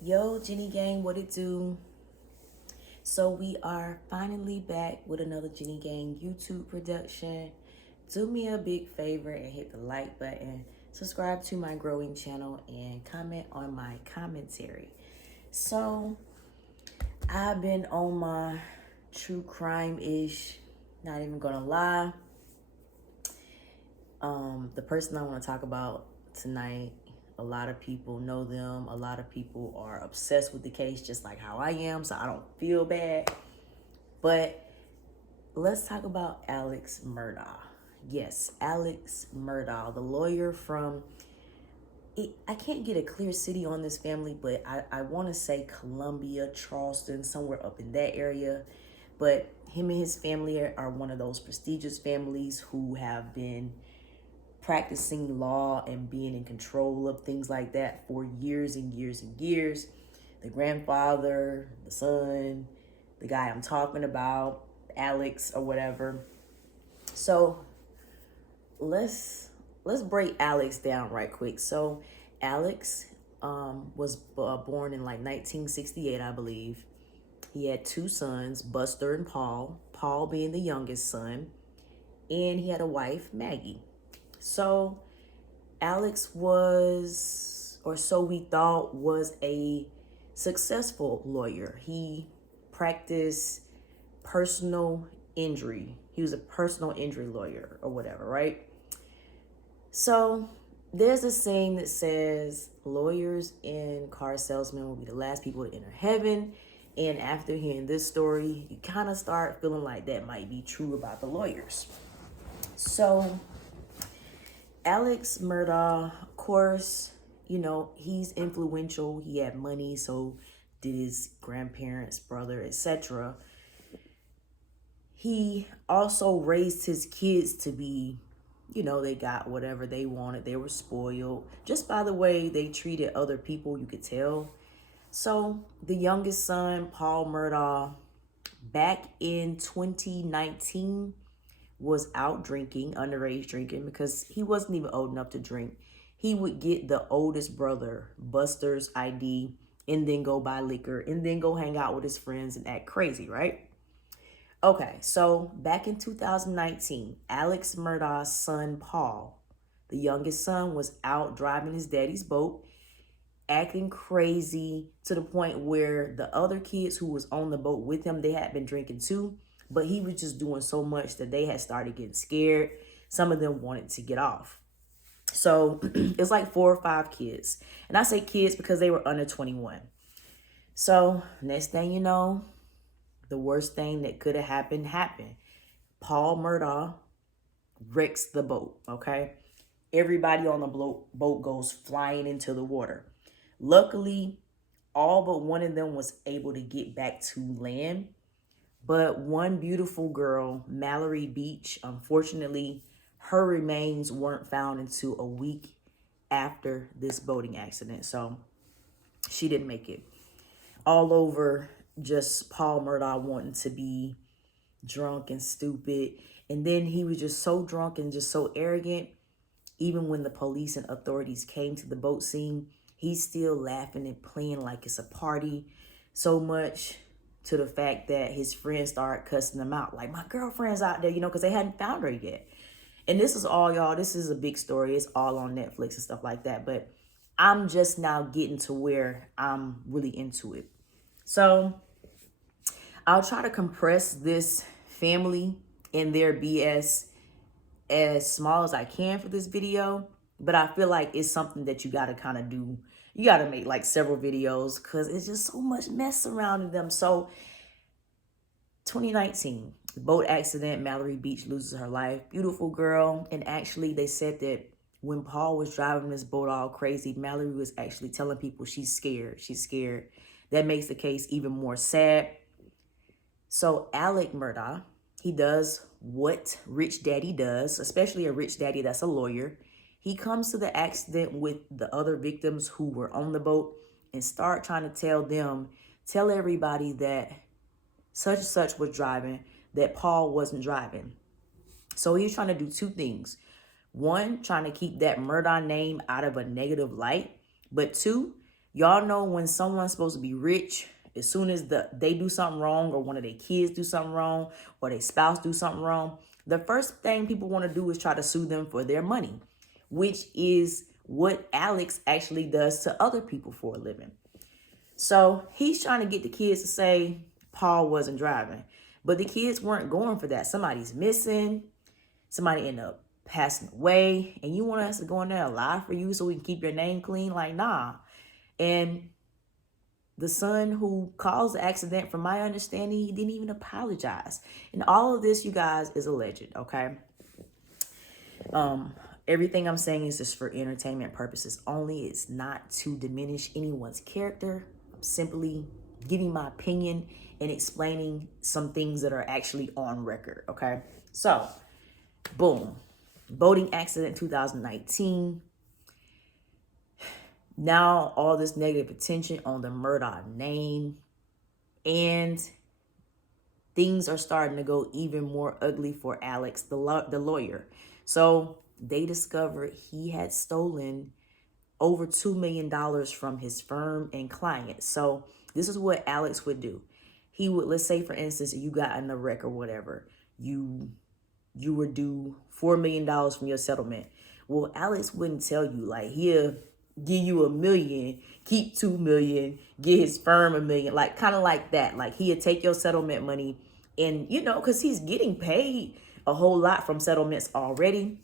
Yo, Jenny Gang, what it do? So we are finally back with another Jenny Gang YouTube production. Do me a big favor and hit the like button, subscribe to my growing channel, and comment on my commentary. So I've been on my true crime-ish, not even gonna lie. The person I want to talk about tonight, a lot of people know them. A lot of people are obsessed with the case, just like how I am, so I don't feel bad. But let's talk about Alex Murdaugh. Yes, Alex Murdaugh, the lawyer from, I can't get a clear city on this family, but I want to say Columbia, Charleston, somewhere up in that area. But him and his family are one of those prestigious families who have been practicing law and being in control of things like that for years and years and years. The grandfather, the son, the guy I'm talking about, Alex or whatever. So let's break Alex down right quick. So Alex was born in like 1968, I believe. He had two sons, Buster and Paul. Paul being the youngest son, and he had a wife, Maggie. So Alex was, or so we thought, was a successful lawyer. He practiced personal injury. He was a personal injury lawyer or whatever, right? So there's a saying that says lawyers and car salesmen will be the last people to enter heaven. And after hearing this story, you kind of start feeling like that might be true about the lawyers. So Alex Murdaugh, of course, you know, he's influential. He had money, so did his grandparents, brother, etc. He also raised his kids to be, you know, they got whatever they wanted. They were spoiled. Just by the way they treated other people, you could tell. So the youngest son, Paul Murdaugh, back in 2019, was out drinking, underage drinking, because he wasn't even old enough to drink. He would get the oldest brother, Buster's ID, and then go buy liquor, and then go hang out with his friends and act crazy, right? Okay, so back in 2019, Alex Murdaugh's son, Paul, the youngest son, was out driving his daddy's boat, acting crazy to the point where the other kids who was on the boat with him, they had been drinking too, but he was just doing so much that they had started getting scared. Some of them wanted to get off. So it's like 4 or 5 kids. And I say kids because they were under 21. So next thing you know, the worst thing that could have happened. Paul Murdaugh wrecks the boat, okay? Everybody on the boat goes flying into the water. Luckily, all but one of them was able to get back to land. But one beautiful girl, Mallory Beach, unfortunately, her remains weren't found until a week after this boating accident. So she didn't make it. All over just Paul Murdaugh wanting to be drunk and stupid. And then he was just so drunk and just so arrogant. Even when the police and authorities came to the boat scene, he's still laughing and playing like it's a party, so much to the fact that his friends started cussing him out. Like, my girlfriend's out there, you know, because they hadn't found her yet. And this is all, y'all, this is a big story. It's all on Netflix and stuff like that. But I'm just now getting to where I'm really into it. So I'll try to compress this family and their BS as small as I can for this video, but I feel like it's something that you got to kind of do. You got to make like several videos because it's just so much mess surrounding them. So 2019, boat accident, Mallory Beach loses her life. Beautiful girl. And actually they said that when Paul was driving this boat all crazy, Mallory was actually telling people she's scared. She's scared. That makes the case even more sad. So Alex Murdaugh, he does what rich daddy does, especially a rich daddy that's a lawyer. He comes to the accident with the other victims who were on the boat and start trying to tell everybody that such and such was driving, that Paul wasn't driving. So he's trying to do 2 things. 1, trying to keep that Murdaugh name out of a negative light. But 2, Y'all know when someone's supposed to be rich, as soon as they do something wrong, or one of their kids do something wrong, or their spouse do something wrong, the first thing people want to do is try to sue them for their money, which is what Alex actually does to other people for a living. So he's trying to get the kids to say Paul wasn't driving. But the kids weren't going for that. Somebody's missing. Somebody ended up passing away. And you want us to go in there and lie for you so we can keep your name clean? Like, nah. And the son who caused the accident, from my understanding, he didn't even apologize. And all of this, you guys, is alleged, okay? Everything I'm saying is just for entertainment purposes only. It's not to diminish anyone's character. I'm simply giving my opinion and explaining some things that are actually on record, okay? So, boom. Boating accident 2019. Now all this negative attention on the Murdaugh name, and things are starting to go even more ugly for Alex, the lawyer. So they discovered he had stolen over $2 million from his firm and clients. So this is what Alex would do. He would, let's say for instance, you got in a wreck or whatever, you were due $4 million from your settlement. Well, Alex wouldn't tell you, like, he'll give you $1 million, keep $2 million, get his firm $1 million, like kind of like that. Like he'll take your settlement money, and you know, because he's getting paid a whole lot from settlements already.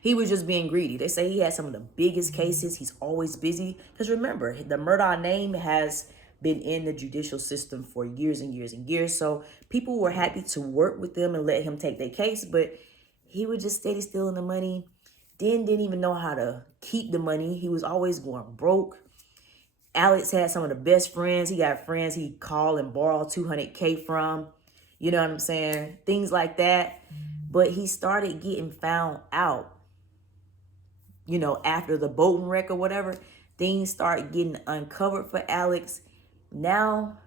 He was just being greedy. They say he had some of the biggest cases. He's always busy. Because remember, the Murdaugh name has been in the judicial system for years and years and years. So people were happy to work with them and let him take their case. But he would just steady stealing the money. Then didn't even know how to keep the money. He was always going broke. Alex had some of the best friends. He got friends he called and borrowed $200K from. You know what I'm saying? Things like that. But he started getting found out. You know, after the boating wreck or whatever, things start getting uncovered for Alex. Now,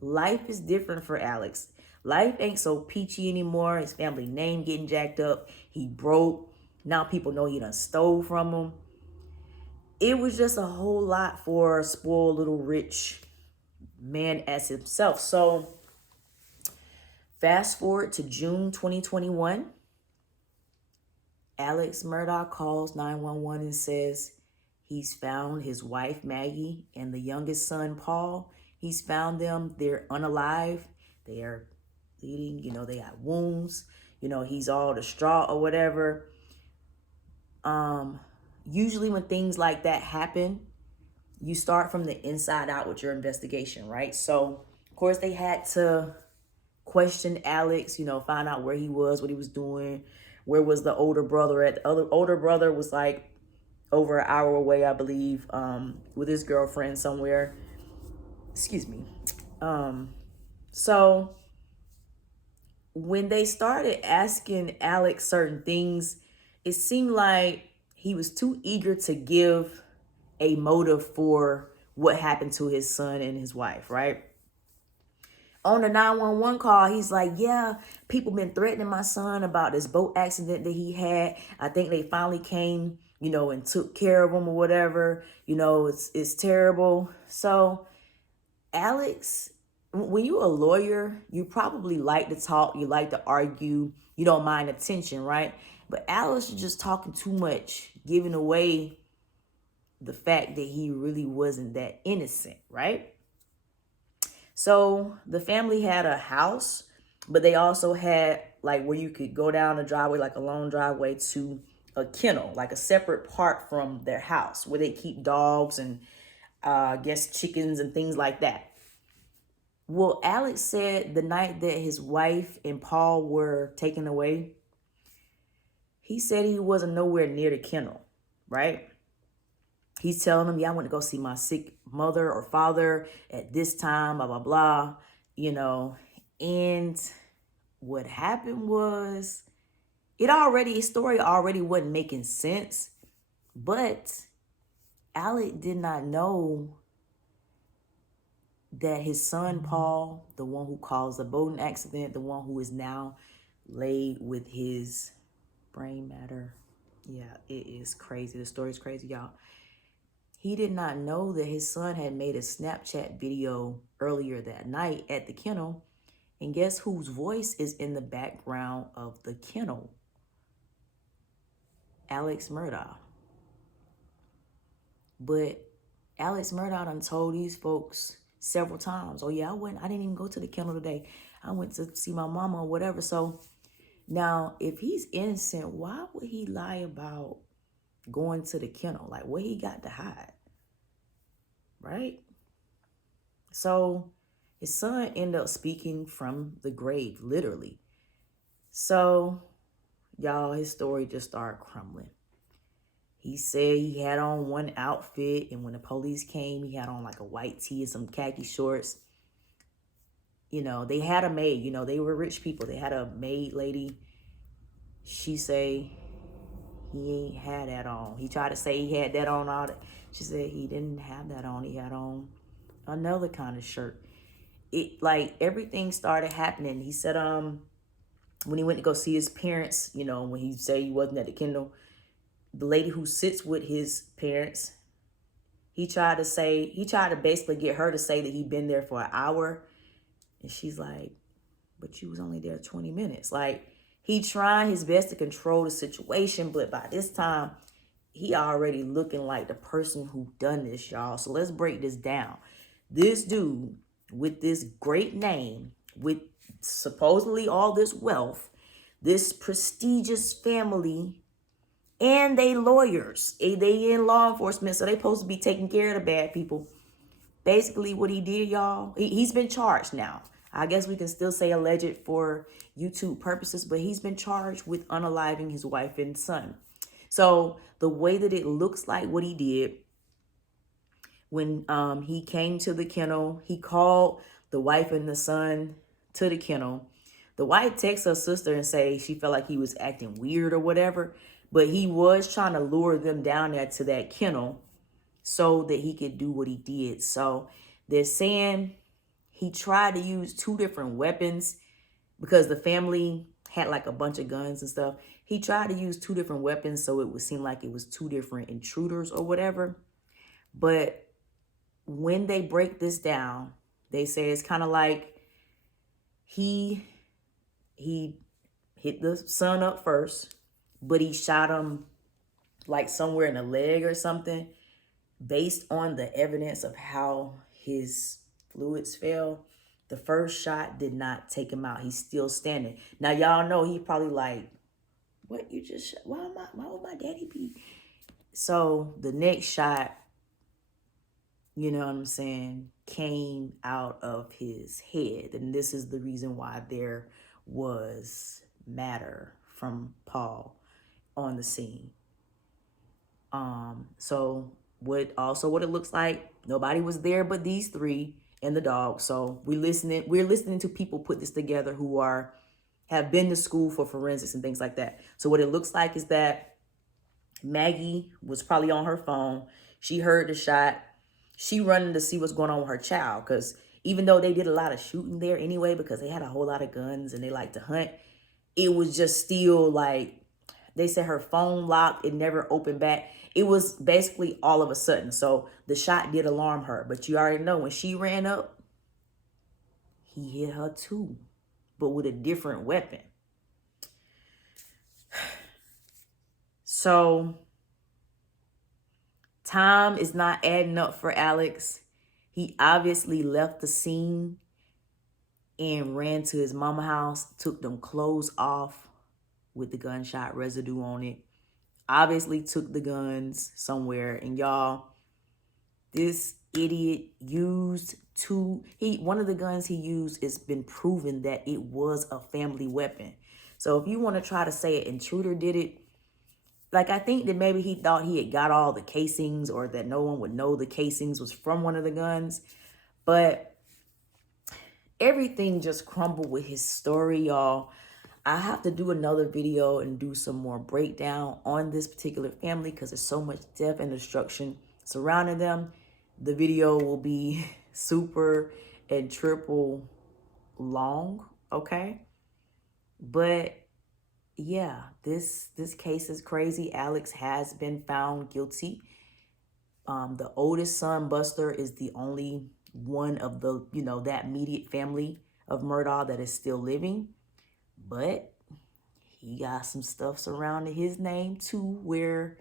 life is different for Alex. Life ain't so peachy anymore. His family name getting jacked up. He broke. Now people know he done stole from him. It was just a whole lot for a spoiled little rich man as himself. So, fast forward to June 2021. Alex Murdaugh calls 911 and says he's found his wife, Maggie, and the youngest son, Paul. He's found them. They're unalive. They are bleeding. You know, they got wounds. You know, he's all distraught or whatever. Usually when things like that happen, you start from the inside out with your investigation, right? So, of course, they had to question Alex, you know, find out where he was, what he was doing. Where was the older brother at? The other older brother was like over an hour away, I believe, with his girlfriend somewhere. Excuse me. So when they started asking Alex certain things, it seemed like he was too eager to give a motive for what happened to his son and his wife, right? On the 911 call, he's like, yeah, people been threatening my son about this boat accident that he had. I think they finally came, you know, and took care of him or whatever. You know, it's terrible. So, Alex, when you're a lawyer, you probably like to talk. You like to argue. You don't mind attention, right? But Alex is just talking too much, giving away the fact that he really wasn't that innocent, right? So the family had a house, but they also had like where you could go down the driveway, like a long driveway, to a kennel, like a separate part from their house where they keep dogs and I guess chickens and things like that. Well, Alex said the night that his wife and Paul were taken away, he said he wasn't nowhere near the kennel, right? He's telling them, yeah, I want to go see my sick mother or father at this time, blah, blah, blah, you know. And what happened was, his story already wasn't making sense. But Alec did not know that his son, Paul, the one who caused the boating accident, the one who is now laid with his brain matter. Yeah, it is crazy. The story is crazy, y'all. He did not know that his son had made a Snapchat video earlier that night at the kennel. And guess whose voice is in the background of the kennel? Alex Murdaugh. But Alex Murdaugh done told these folks several times, oh yeah, I didn't even go to the kennel today. I went to see my mama or whatever. So now if he's innocent, why would he lie about going to the kennel? Like, what he got to hide? Right? So his son ended up speaking from the grave, literally. So, y'all, his story just started crumbling. He said he had on one outfit, and when the police came, he had on like a white tee and some khaki shorts. You know, they had a maid. You know, they were rich people. They had a maid lady. She say he ain't had that on. He tried to say he had that on. All that. She said he didn't have that on. He had on another kind of shirt. It like everything started happening. He said when he went to go see his parents, you know, when he said he wasn't at the kennel, the lady who sits with his parents, he tried to basically get her to say that he'd been there for an hour. And she's like, but you was only there 20 minutes. Like, he trying his best to control the situation, but by this time, he already looking like the person who done this, y'all. So let's break this down. This dude with this great name, with supposedly all this wealth, this prestigious family, and they lawyers, they in law enforcement, so they supposed to be taking care of the bad people. Basically what he did, y'all, he's been charged now. I guess we can still say alleged for YouTube purposes, but he's been charged with unaliving his wife and son. So the way that it looks like what he did, when he came to the kennel, he called the wife and the son to the kennel. The wife texts her sister and say she felt like he was acting weird or whatever, but he was trying to lure them down there to that kennel so that he could do what he did. So they're saying he tried to use two different weapons because the family had like a bunch of guns and stuff. He tried to use two different weapons so it would seem like it was two different intruders or whatever. But when they break this down, they say it's kind of like he hit the son up first, but he shot him like somewhere in the leg or something. Based on the evidence of how his fluids fell, the first shot did not take him out. He's still standing. Now, y'all know he probably like, what you just shot? Why would my daddy be? So the next shot, you know what I'm saying, came out of his head. And this is the reason why there was matter from Paul on the scene. So what it looks like, nobody was there but these three and the dog. So we're listening to people put this together who have been to school for forensics and things like that. So what it looks like is that Maggie was probably on her phone. She heard the shot. She running to see what's going on with her child, because even though they did a lot of shooting there anyway, because they had a whole lot of guns and they like to hunt, it was just still like, they said her phone locked. It never opened back. It was basically all of a sudden. So the shot did alarm her. But you already know when she ran up, he hit her too, but with a different weapon. So time is not adding up for Alex. He obviously left the scene and ran to his mama's house, took them clothes off with the gunshot residue on it. Obviously took the guns somewhere. And y'all, this idiot used one of the guns he used, it's been proven that it was a family weapon. So if you want to try to say an intruder did it, like, I think that maybe he thought he had got all the casings, or that no one would know the casings was from one of the guns. But everything just crumbled with his story, y'all. I have to do another video and do some more breakdown on this particular family because there's so much death and destruction surrounding them. The video will be super and triple long, okay? But yeah, this case is crazy. Alex has been found guilty The oldest son, Buster, is the only one of the, that immediate family of Murdaugh that is still living. But he got some stuff surrounding his name too, where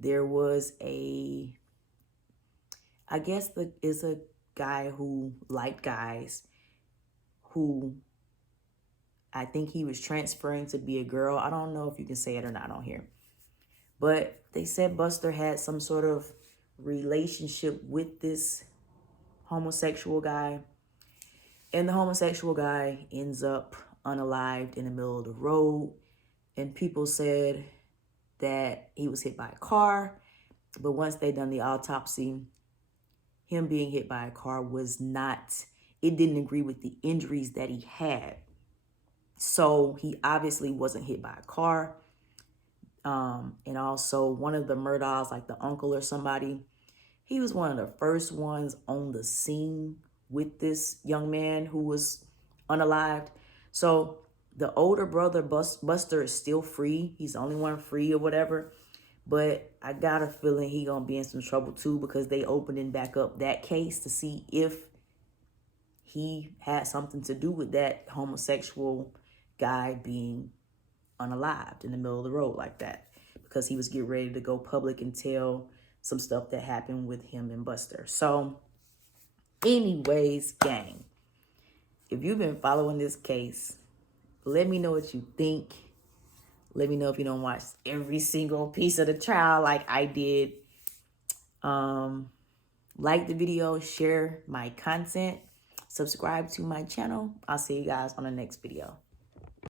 there was I guess is a guy who liked guys, who I think he was transferring to be a girl. I don't know if you can say it or not on here. But they said Buster had some sort of relationship with this homosexual guy. And the homosexual guy ends up unalived in the middle of the road. And people said that he was hit by a car. But once they done the autopsy, him being hit by a car it didn't agree with the injuries that he had. So he obviously wasn't hit by a car. And also one of the Murdaughs, like the uncle or somebody, he was one of the first ones on the scene with this young man who was unalived. So the older brother, Buster, is still free. He's the only one free or whatever. But I got a feeling he gonna be in some trouble too, because they opening back up that case to see if he had something to do with that homosexual guy being unalived in the middle of the road like that, because he was getting ready to go public and tell some stuff that happened with him and Buster. So anyways, gang, if you've been following this case, let me know what you think. Let me know if you don't watch every single piece of the trial like I did. Like the video, share my content, subscribe to my channel. I'll see you guys on the next video.